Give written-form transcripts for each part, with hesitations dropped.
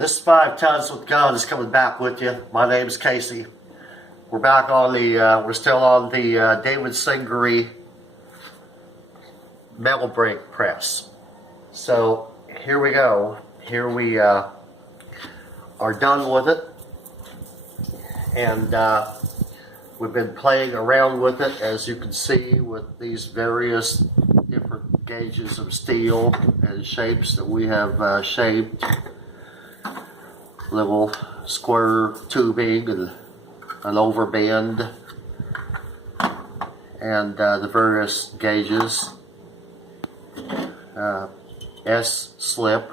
This 5 Tons with God is coming back with you. My name is Casey. We're back on the, we're still on the David Singery metal brake press. So here we go. Here we are done with it. And we've been playing around with it, as you can see, with these various different gauges of steel and shapes that we have shaped. Little square tubing and an overbend, and the various gauges. S slip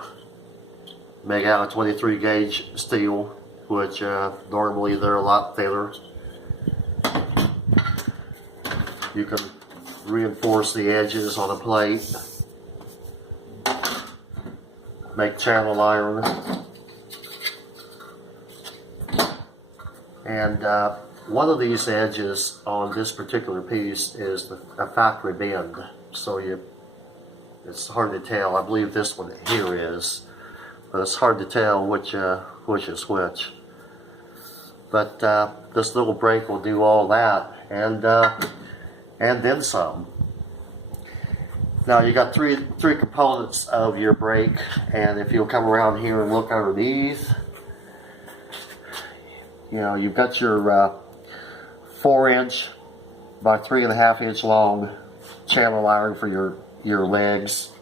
made out of 23 gauge steel, which normally they're a lot thinner. You can reinforce the edges on a plate, make channel iron. And one of these edges on this particular piece is a factory bend, so it's hard to tell. I believe this one here is, but it's hard to tell which is which. But this little brake will do all that, and then some. Now you got three components of your brake, and if you'll come around here and look underneath, you know, you've got your 4-inch by 3.5-inch long channel iron for your legs.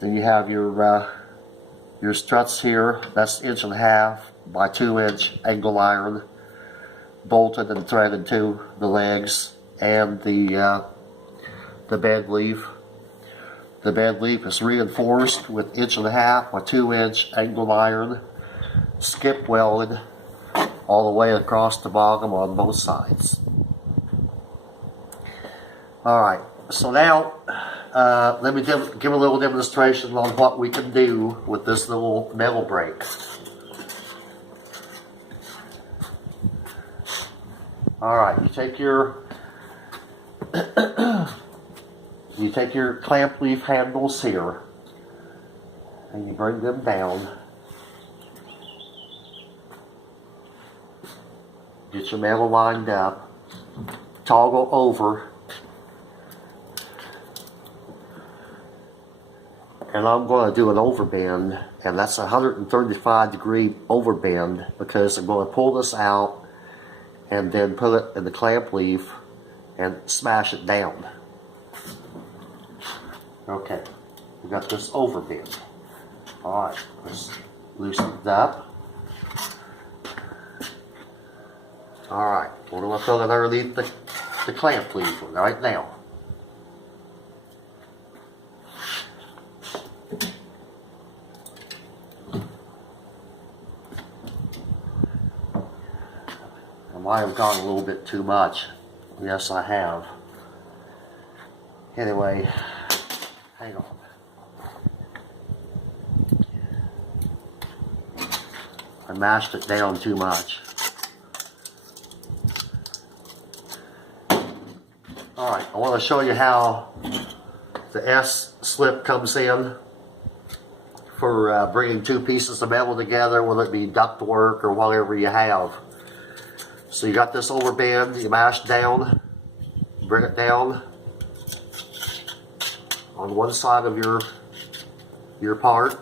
Then you have your struts here. That's 1.5 by 2-inch angle iron, bolted and threaded to the legs, and the bed leaf. The bed leaf is reinforced with 1.5 by 2-inch angle iron, skip welded all the way across the bottom on both sides. Alright, so now let me give a little demonstration on what we can do with this little metal brake. Alright, you take your clamp leaf handles here and you bring them down. Get your metal lined up, toggle over, and I'm going to do an overbend, and that's a 135-degree overbend, because I'm going to pull this out and then put it in the clamp leaf and smash it down. Okay, we got this overbend. Alright, let's loosen it up. Alright, we're going to throw it underneath the clamp leaf right now. I might have gone a little bit too much. Yes, I have. Anyway, hang on. I mashed it down too much. Alright, I want to show you how the S slip comes in for bringing two pieces of metal together, whether it be duct work or whatever you have. So you got this overbend, you mash down, bring it down on one side of your part,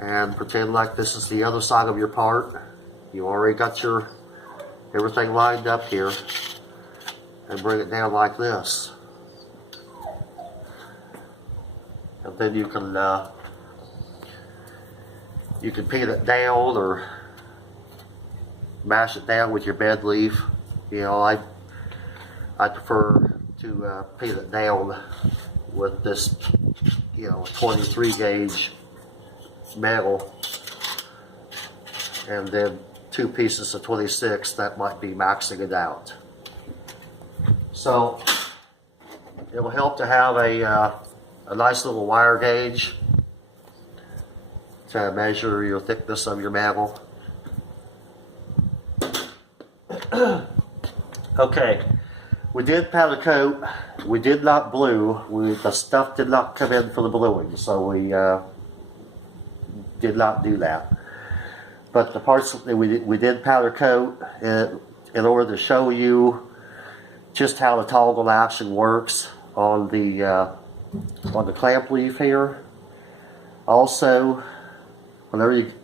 and pretend like this is the other side of your part. You already got your everything lined up here. And bring it down like this, and then you can pin it down or mash it down with your bed leaf. You know, I prefer to pin it down with this, you know, 23 gauge metal, and then 2 pieces of 26. That might be maxing it out. So it will help to have a nice little wire gauge to measure your thickness of your metal. Okay, we did powder coat. We did not blue. The stuff did not come in for the bluing, so we did not do that. But the parts that we did powder coat in order to show you just how the toggle action works on the clamp leaf here. Also,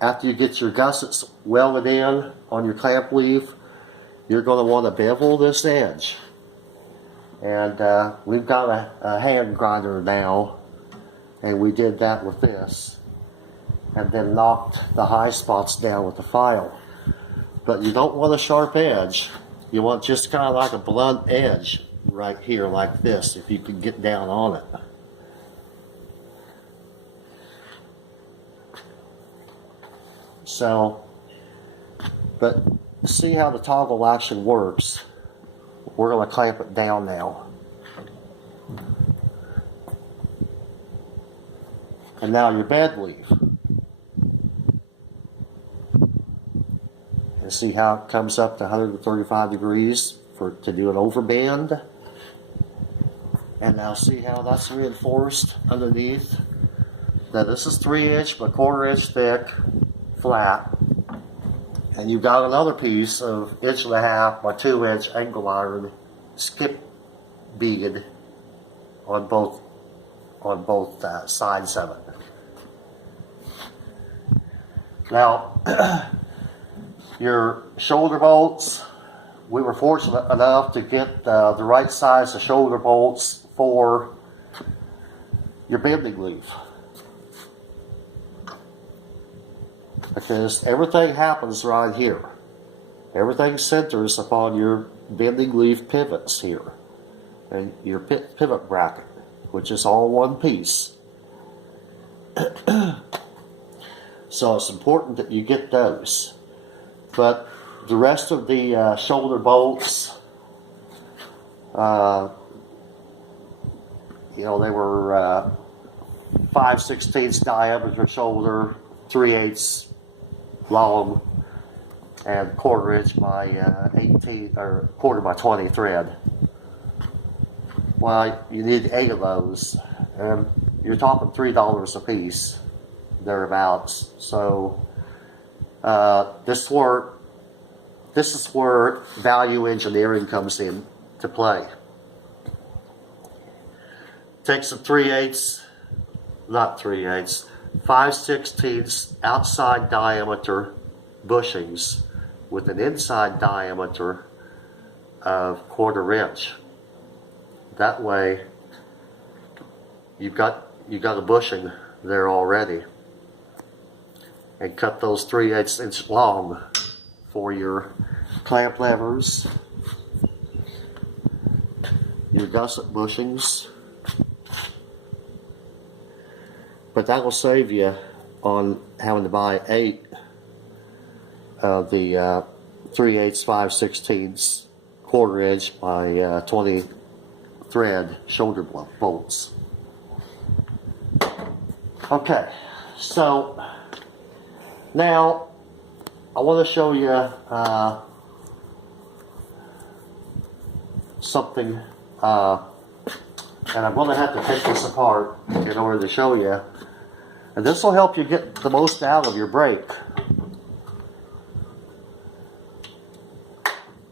after you get your gussets welded in on your clamp leaf, you're going to want to bevel this edge. And we've got a hand grinder now, and we did that with this, and then knocked the high spots down with the file. But you don't want a sharp edge. You want just kind of like a blunt edge right here like this, if you can get down on it. So, but see how the toggle action works. We're going to clamp it down now. And now your bed leaf. And see how it comes up to 135 degrees to do an overband. And now see how that's reinforced underneath. Now this is 3" but 1/4 inch thick, flat. And you've got another piece of 1.5" by 2" angle iron skip bead on both sides of it. Now, your shoulder bolts, we were fortunate enough to get the right size of shoulder bolts for your bending leaf. Because everything happens right here. Everything centers upon your bending leaf pivots here. And your pivot bracket, which is all one piece. So it's important that you get those. But the rest of the shoulder bolts, you know, they were 5/16 diameter shoulder, 3/8 long, and 1/4 inch by 18 or 1/4 by 20 thread. Well, you need 8 of those, and you're talking $3 a piece, thereabouts. So this is where value engineering comes in to play. Take some 5/16 outside diameter bushings with an inside diameter of 1/4 inch. That way, you've got a bushing there already, and cut those 3/8 inch long for your clamp levers, your gusset bushings. But that will save you on having to buy 8 of the 3/8 5/16 1/4 inch by 20 thread shoulder bolts. Okay, so now I want to show you something, and I'm going to have to take this apart in order to show you. And this will help you get the most out of your brake.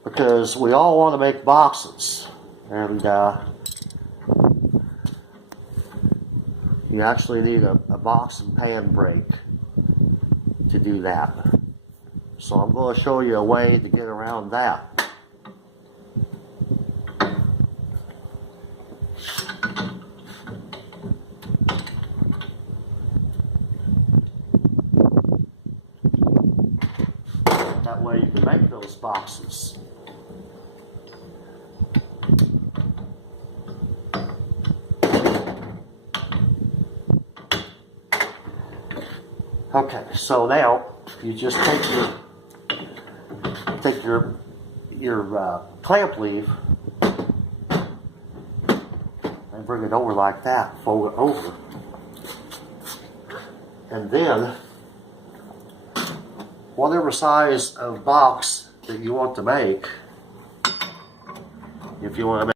Because we all want to make boxes. And you actually need a box and pan brake to do that. So I'm going to show you a way to get around that. That way you can make those boxes. Okay, so now you just take your clamp leaf and bring it over like that, fold it over, and then whatever size of box that you want to make, if you want to make